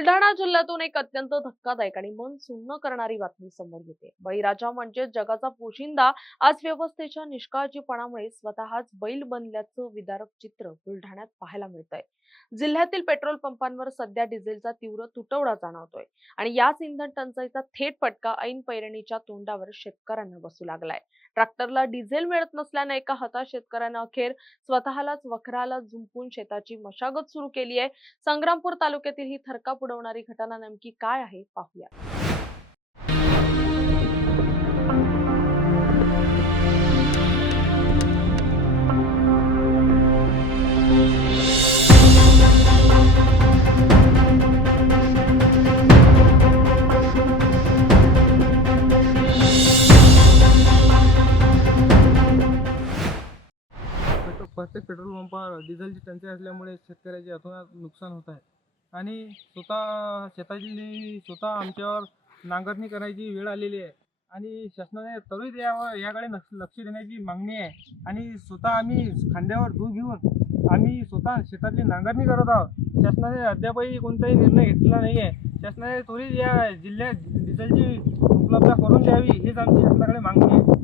बुलढाणा जिल्ह्यातून एक अत्यंत धक्कादायक आणि मन सुन्न करणारी बातमी समोर येते। बळीराजा म्हणजे जगाचा पोशिंदा आज व्यवस्थेच्या निष्काळजीपणामुळे स्वतःच बैल बनल्याचं विदारक चित्र बुलढाण्यात पाहायला मिळतंय। जिल्ह्यातील पेट्रोल पंपांवर सध्या डिझेलचा तीव्र तुटवडा जाणवतोय आणि याच इंधन टंचाईचा थेट फटका ऐन पेरणीच्या तोंडावर शेतकऱ्यांना बसू लागलाय। ट्रॅक्टरला डिझेल मिळत नसल्याने एका हताश शेतकऱ्यानं अखेर स्वतःलाच वखराला झुंपून शेताची मशागत सुरू केली आहे। संग्रामपूर तालुक्यातील ही थरकाप उडवणारी घटना नेमकी काय आहे पाहूया। प्रत्येक पेट्रोल पंपावर डिझेलची टंचाई असल्यामुळे शेतकऱ्याचे अतोनात नुकसान होत आहे आणि स्वतः आमच्यावर नांगरणी करायची वेळ आलेली आहे आणि शासनाने त्वरित याकडे लक्ष देण्याची मागणी आहे आणि स्वतः आम्ही खांद्यावर दूध घेऊन आम्ही स्वतः शेतातली नांगरणी करत आहोत। शासनाने अद्यापही कोणताही निर्णय घेतलेला नाही आहे। शासनाने त्वरित या जिल्ह्यात डिझेलची उपलब्धता करून द्यावी हीच आमची शासनाकडे मागणी आहे।